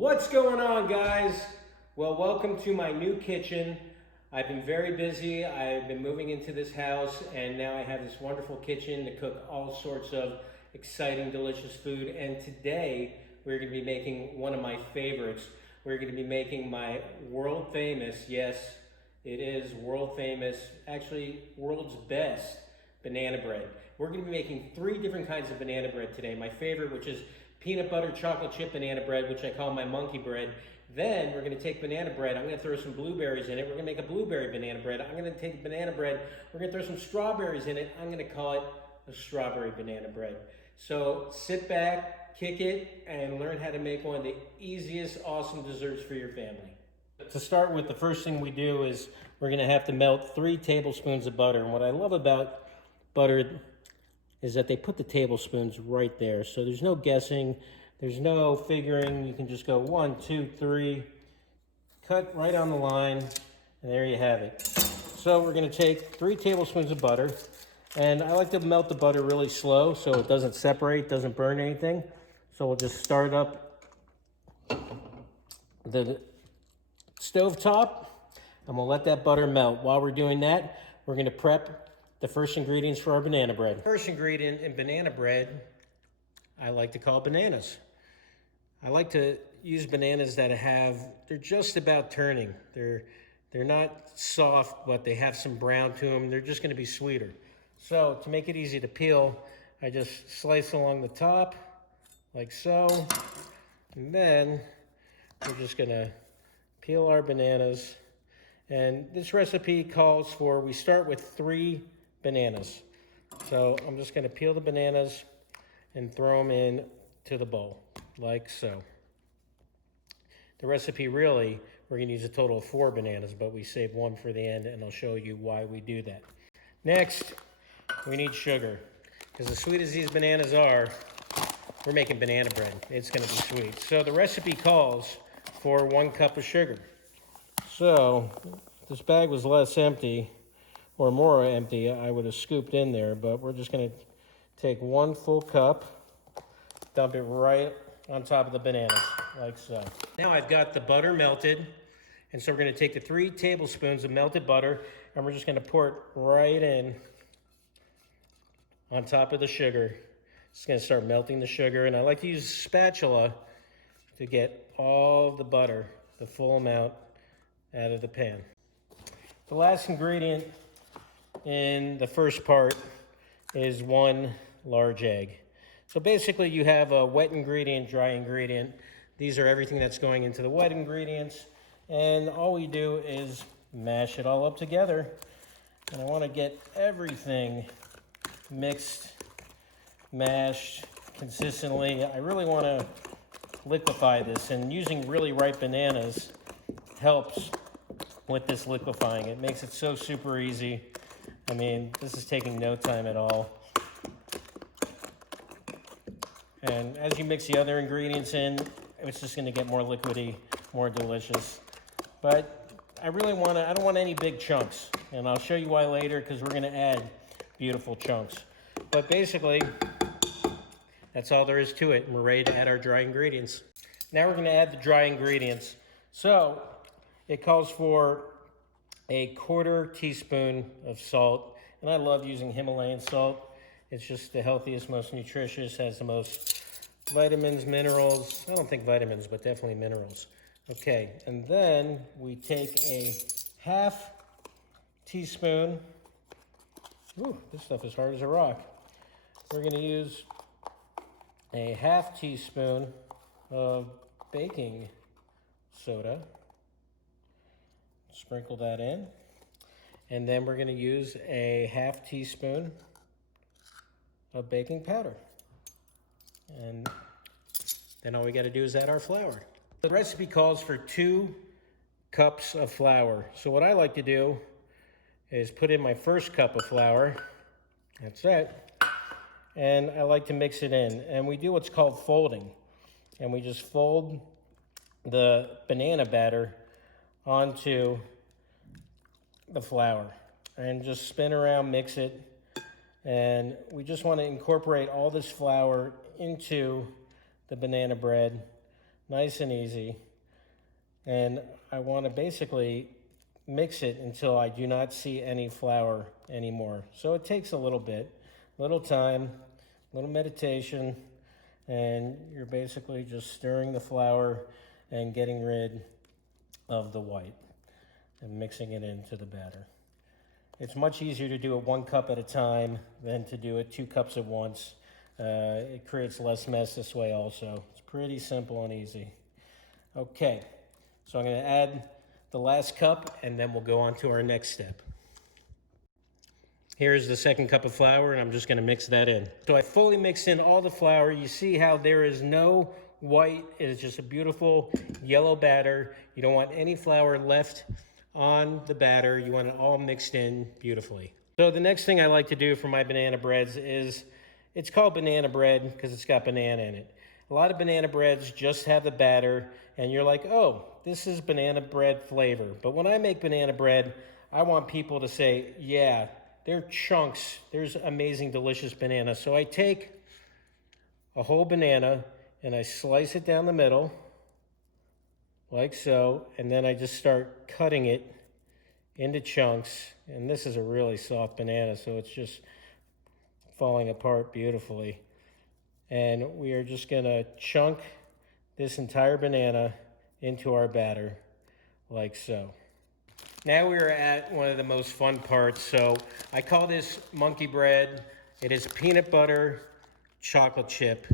What's going on, guys? Well, welcome to my new kitchen. I've been very busy. I've been moving into this house and now I have this wonderful kitchen to cook all sorts of exciting, delicious food. And today we're going to be making one of my favorites. We're going to be making my world famous, yes, it is world famous, actually world's best banana bread. We're going to be making 3 different kinds of banana bread today. My favorite, which is peanut butter chocolate chip banana bread, which I call my monkey bread. Then we're going to take banana bread. I'm going to throw some blueberries in it. We're going to make a blueberry banana bread. I'm going to take banana bread. We're going to throw some strawberries in it. I'm going to call it a strawberry banana bread. So sit back, kick it, and learn how to make one of the easiest, awesome desserts for your family. To start with, the first thing we do is we're going to have to melt 3 tablespoons of butter. And what I love about butter is that they put the tablespoons right there. So there's no guessing, there's no figuring. You can just go 1, 2, 3, cut right on the line, and there you have it. So we're gonna take 3 tablespoons of butter, and I like to melt the butter really slow so it doesn't separate, doesn't burn anything. So we'll just start up the stove top, and we'll let that butter melt. While we're doing that, we're gonna prep the first ingredients for our banana bread. First ingredient in banana bread, I like to call bananas. I like to use bananas that they're just about turning. They're not soft, but they have some brown to them. They're just gonna be sweeter. So to make it easy to peel, I just slice along the top, like so. And then we're just gonna peel our bananas. And this recipe calls for, we start with 3 bananas. So I'm just going to peel the bananas and throw them in to the bowl, like so. The recipe really, we're going to use a total of 4 bananas, but we save 1 for the end, and I'll show you why we do that. Next, we need sugar. Because as sweet as these bananas are, we're making banana bread. It's going to be sweet. So the recipe calls for 1 cup of sugar. So if this bag was less empty, or more empty, I would have scooped in there, but we're just gonna take 1 full cup, dump it right on top of the bananas, like so. Now I've got the butter melted, and so we're gonna take the 3 tablespoons of melted butter, and we're just gonna pour it right in on top of the sugar. It's gonna start melting the sugar, and I like to use a spatula to get all the butter, the full amount, out of the pan. The last ingredient in the first part is 1 large egg. So basically you have a wet ingredient, dry ingredient. These are everything that's going into the wet ingredients. And all we do is mash it all up together. And I want to get everything mixed, mashed consistently. I really want to liquefy this, and using really ripe bananas helps with this liquefying. It makes it so super easy. I mean, this is taking no time at all. And as you mix the other ingredients in, it's just gonna get more liquidy, more delicious. But I don't want any big chunks. And I'll show you why later, because we're gonna add beautiful chunks. But basically, that's all there is to it. And we're ready to add our dry ingredients. Now we're gonna add the dry ingredients. So it calls for a 1/4 teaspoon of salt, and I love using Himalayan salt. It's just the healthiest, most nutritious, has the most vitamins, minerals. I don't think vitamins, but definitely minerals. Okay, and then we take a 1/2 teaspoon. Ooh, this stuff is hard as a rock. We're gonna use a 1/2 teaspoon of baking soda. Sprinkle that in. And then we're gonna use a 1/2 teaspoon of baking powder. And then all we gotta do is add our flour. The recipe calls for 2 cups of flour. So what I like to do is put in my first cup of flour. That's it. And I like to mix it in. And we do what's called folding. And we just fold the banana batter onto the flour and just spin around, mix it. And we just want to incorporate all this flour into the banana bread nice and easy. And I want to basically mix it until I do not see any flour anymore. So it takes a little bit, little time, little meditation, and you're basically just stirring the flour and getting rid of the white and mixing it into the batter. It's much easier to do it 1 cup at a time than to do it 2 cups at once. It creates less mess this way also. It's pretty simple and easy. Okay, so I'm going to add the last cup and then we'll go on to our next step. Here's the 2nd cup of flour and I'm just going to mix that in. So I fully mixed in all the flour. You see how there is no white. It is just a beautiful yellow batter. You don't want any flour left on the batter. You want it all mixed in beautifully. So the next thing I like to do for my banana breads is, it's called banana bread because it's got banana in it. A lot of banana breads just have the batter and you're like, oh, this is banana bread flavor. But when I make banana bread, I want people to say, yeah, they're chunks. There's amazing, delicious banana. So I take a whole banana and I slice it down the middle like so, and then I just start cutting it into chunks. And this is a really soft banana, so it's just falling apart beautifully. And we are just gonna chunk this entire banana into our batter like so. Now we are at one of the most fun parts. So I call this monkey bread. It is peanut butter, chocolate chip,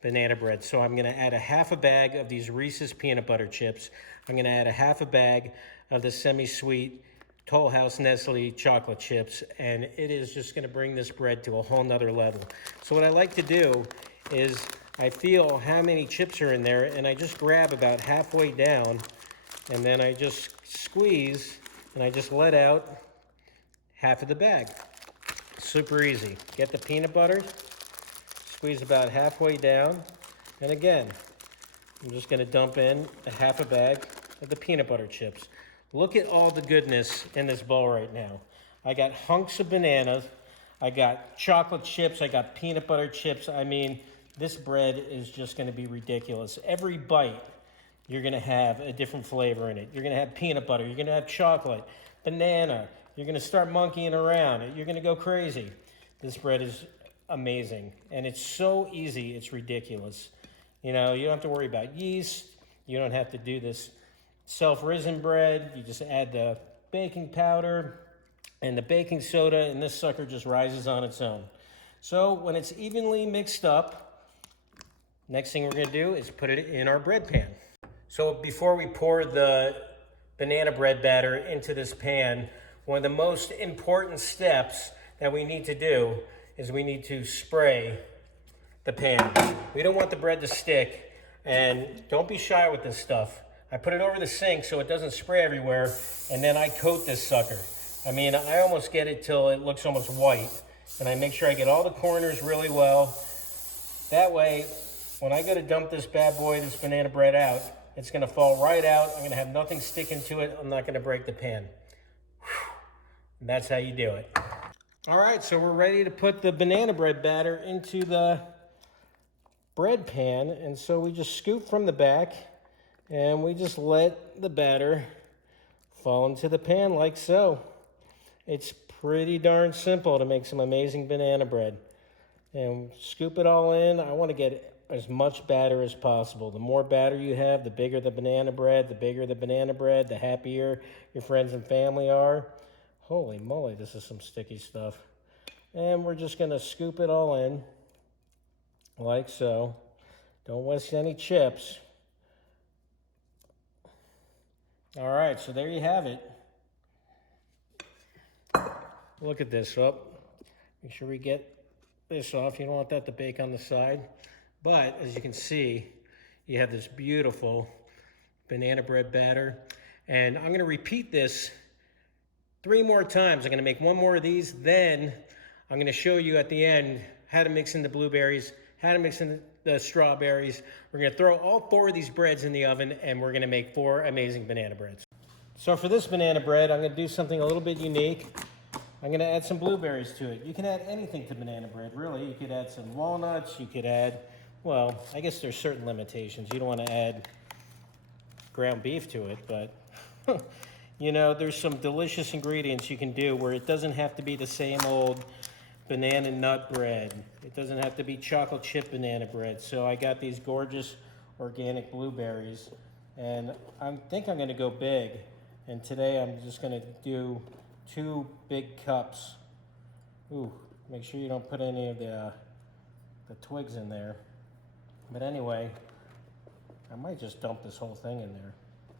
banana bread. So I'm gonna add a half a bag of these Reese's peanut butter chips. I'm gonna add a half a bag of the semi-sweet Toll House Nestle chocolate chips, and it is just gonna bring this bread to a whole nother level. So what I like to do is I feel how many chips are in there, and I just grab about halfway down, and then I just squeeze, and I just let out half of the bag. Super easy. Get the peanut butter, squeeze about halfway down, and again, I'm just gonna dump in a half a bag of the peanut butter chips. Look at all the goodness in this bowl right now. I got hunks of bananas, I got chocolate chips, I got peanut butter chips. I mean, this bread is just gonna be ridiculous. Every bite, you're gonna have a different flavor in it. You're gonna have peanut butter, you're gonna have chocolate, banana, you're gonna start monkeying around, you're gonna go crazy. This bread is amazing, and it's so easy, it's ridiculous. You know, you don't have to worry about yeast, you don't have to do this self-risen bread. You just add the baking powder and the baking soda, and this sucker just rises on its own. So when it's evenly mixed up, next thing we're gonna do is put it in our bread pan. So before we pour the banana bread batter into this pan, one of the most important steps that we need to do is we need to spray the pan. We don't want the bread to stick, and don't be shy with this stuff. I put it over the sink so it doesn't spray everywhere, and then I coat this sucker. I mean, I almost get it till it looks almost white, and I make sure I get all the corners really well. That way, when I go to dump this bad boy, this banana bread out, it's gonna fall right out. I'm gonna have nothing sticking to it. I'm not gonna break the pan. And that's how you do it. All right, so we're ready to put the banana bread batter into the bread pan, and so we just scoop from the back, and we just let the batter fall into the pan like so. It's pretty darn simple to make some amazing banana bread. And scoop it all in. I want to get as much batter as possible. The more batter you have, the bigger the banana bread. The bigger the banana bread, the happier your friends and family are. Holy moly, this is some sticky stuff. And we're just going to scoop it all in like so. Don't waste any chips. All right, so there you have it. Look at this up. Make sure we get this off. You don't want that to bake on the side. But as you can see, you have this beautiful banana bread batter. And I'm gonna repeat this 3 more times. I'm gonna make 1 more of these. Then I'm gonna show you at the end how to mix in the blueberries, how to mix in the strawberries. We're gonna throw all 4 of these breads in the oven, and we're gonna make 4 amazing banana breads. So for this banana bread, I'm gonna do something a little bit unique. I'm gonna add some blueberries to it. You can add anything to banana bread, really. You could add some walnuts, you could add well, I guess there's certain limitations. You don't want to add ground beef to it, but you know, there's some delicious ingredients you can do where it doesn't have to be the same old banana nut bread. It doesn't have to be chocolate chip banana bread. So I got these gorgeous organic blueberries, and I think I'm going to go big. And today I'm just going to do 2 big cups. Ooh, make sure you don't put any of the twigs in there. But anyway, I might just dump this whole thing in there.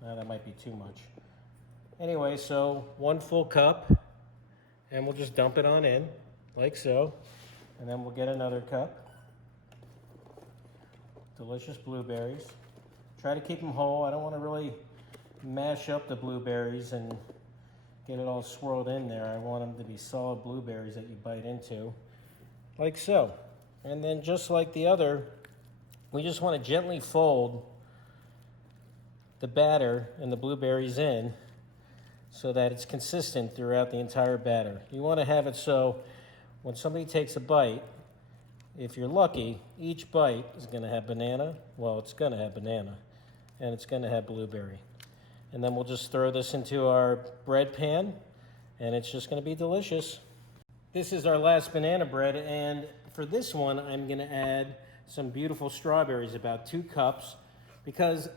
No, that might be too much. Anyway, so 1 full cup, and we'll just dump it on in, like so. And then we'll get another cup. Delicious blueberries. Try to keep them whole. I don't want to really mash up the blueberries and get it all swirled in there. I want them to be solid blueberries that you bite into, like so. And then just like the other, we just want to gently fold the batter and the blueberries in so that it's consistent throughout the entire batter. You want to have it so when somebody takes a bite, if you're lucky, each bite is going to have banana. Well, it's going to have banana, and it's going to have blueberry. And then we'll just throw this into our bread pan, and it's just going to be delicious. This is our last banana bread, and for this one, I'm going to add some beautiful strawberries, about 2 cups, because it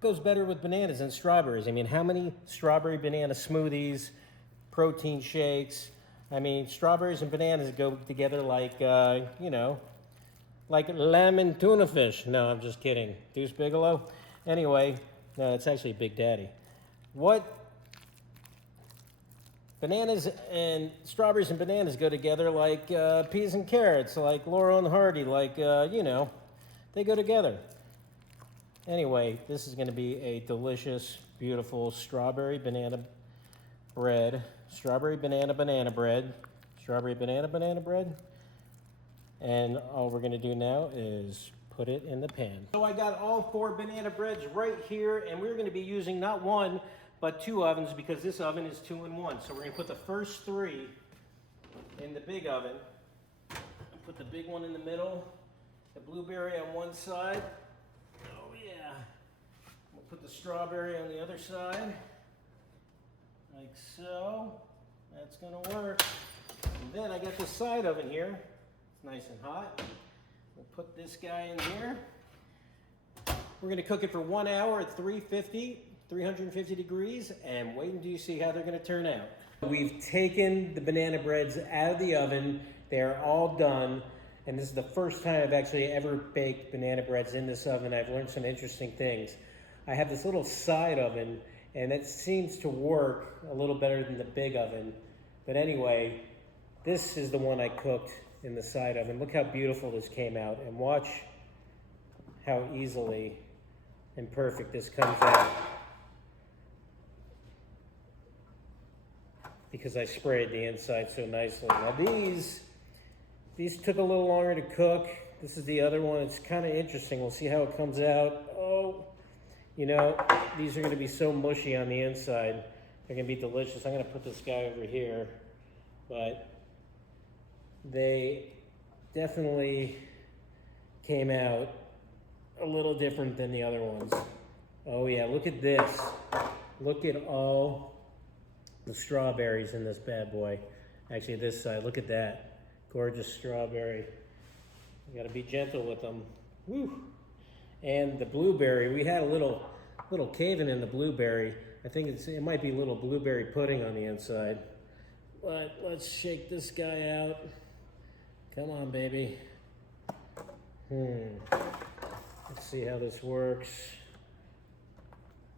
goes better with bananas than strawberries. I mean, how many strawberry banana smoothies, protein shakes? I mean, strawberries and bananas go together like, you know, like lemon tuna fish. No, I'm just kidding. Deuce Bigelow? Anyway, no, it's actually Big Daddy. What? Bananas and strawberries and bananas go together like peas and carrots, like Laurel and Hardy, like, you know, they go together. Anyway, this is going to be a delicious, beautiful strawberry banana bread. Strawberry banana bread. Strawberry banana bread. And all we're going to do now is put it in the pan. So I got all 4 banana breads right here, and we're going to be using not 1, but 2 ovens because this oven is 2-in-1. So we're going to put the first 3 in the big oven. Put the big one in the middle, the blueberry on one side. Oh yeah. We'll put the strawberry on the other side, like so. That's going to work. And then I got this side oven here. It's nice and hot. We'll put this guy in here. We're going to cook it for 1 hour at 350 degrees, and wait until you see how they're going to turn out. We've taken the banana breads out of the oven. They're all done, and this is the first time I've actually ever baked banana breads in this oven. I've learned some interesting things. I have this little side oven, and it seems to work a little better than the big oven. But anyway, this is the one I cooked in the side oven. Look how beautiful this came out, and watch how easily and perfect this comes out, because I sprayed the inside so nicely. Now these took a little longer to cook. This is the other one. It's kind of interesting. We'll see how it comes out. Oh, you know, these are going to be so mushy on the inside. They're going to be delicious. I'm going to put this guy over here, but they definitely came out a little different than the other ones. Oh yeah, look at this. Look at all the strawberries in this bad boy. Actually, this side, look at that. Gorgeous strawberry. You gotta be gentle with them. Woo! And the blueberry, we had a little cave-in the blueberry. I think it might be a little blueberry pudding on the inside. But let's shake this guy out. Come on, baby. Let's see how this works.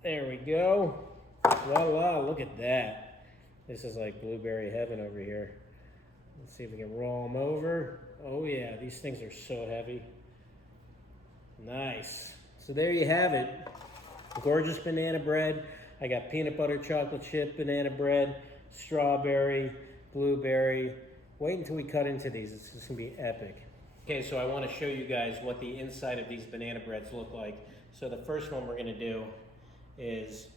There we go. Voila, look at that. This is like blueberry heaven over here. Let's see if we can roll them over. Oh yeah, these things are so heavy. Nice. So there you have it. Gorgeous banana bread. I got peanut butter chocolate chip banana bread, strawberry, blueberry. Wait until we cut into these. It's just gonna be epic. Okay, so I want to show you guys what the inside of these banana breads look like. So the first one we're gonna do is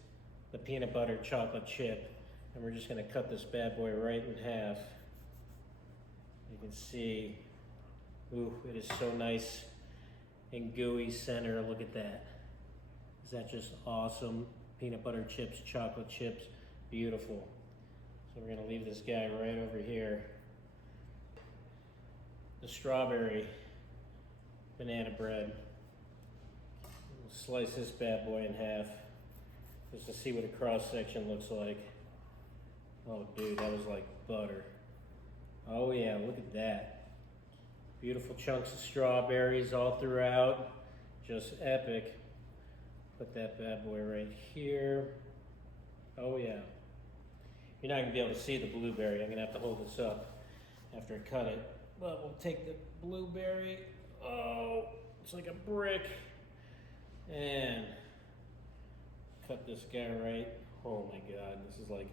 the peanut butter chocolate chip. And we're just gonna cut this bad boy right in half. You can see, ooh, it is so nice and gooey center. Look at that. Is that just awesome? Peanut butter chips, chocolate chips, beautiful. So we're gonna leave this guy right over here. The strawberry banana bread. We'll slice this bad boy in half just to see what a cross section looks like. Oh dude, that was like butter. Oh yeah, look at that. Beautiful chunks of strawberries all throughout. Just epic. Put that bad boy right here. Oh yeah. You're not gonna be able to see the blueberry. I'm gonna have to hold this up after I cut it. But we'll take the blueberry. Oh, it's like a brick. And cut this guy right. Oh my God, this is like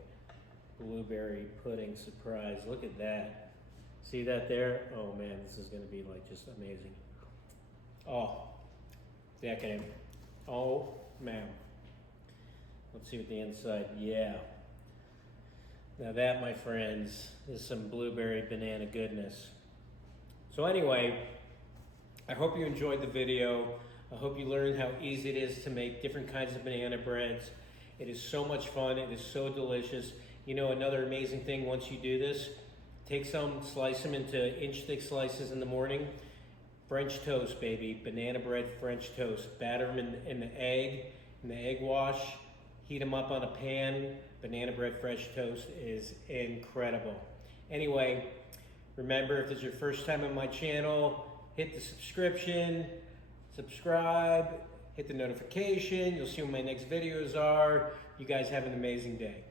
blueberry pudding surprise. Look at that. See that there? Oh man, this is gonna be like just amazing. Oh, decadent. Oh man. Let's see what the inside, yeah. Now that, my friends, is some blueberry banana goodness. So anyway, I hope you enjoyed the video. I hope you learned how easy it is to make different kinds of banana breads. It is so much fun, it is so delicious. You know, another amazing thing once you do this, take some, slice them into inch-thick slices in the morning. French toast, baby, banana bread French toast. Batter them in the egg wash, heat them up on a pan. Banana bread French toast is incredible. Anyway, remember, if this is your first time on my channel, hit the subscribe, hit the notification. You'll see when my next videos are. You guys have an amazing day.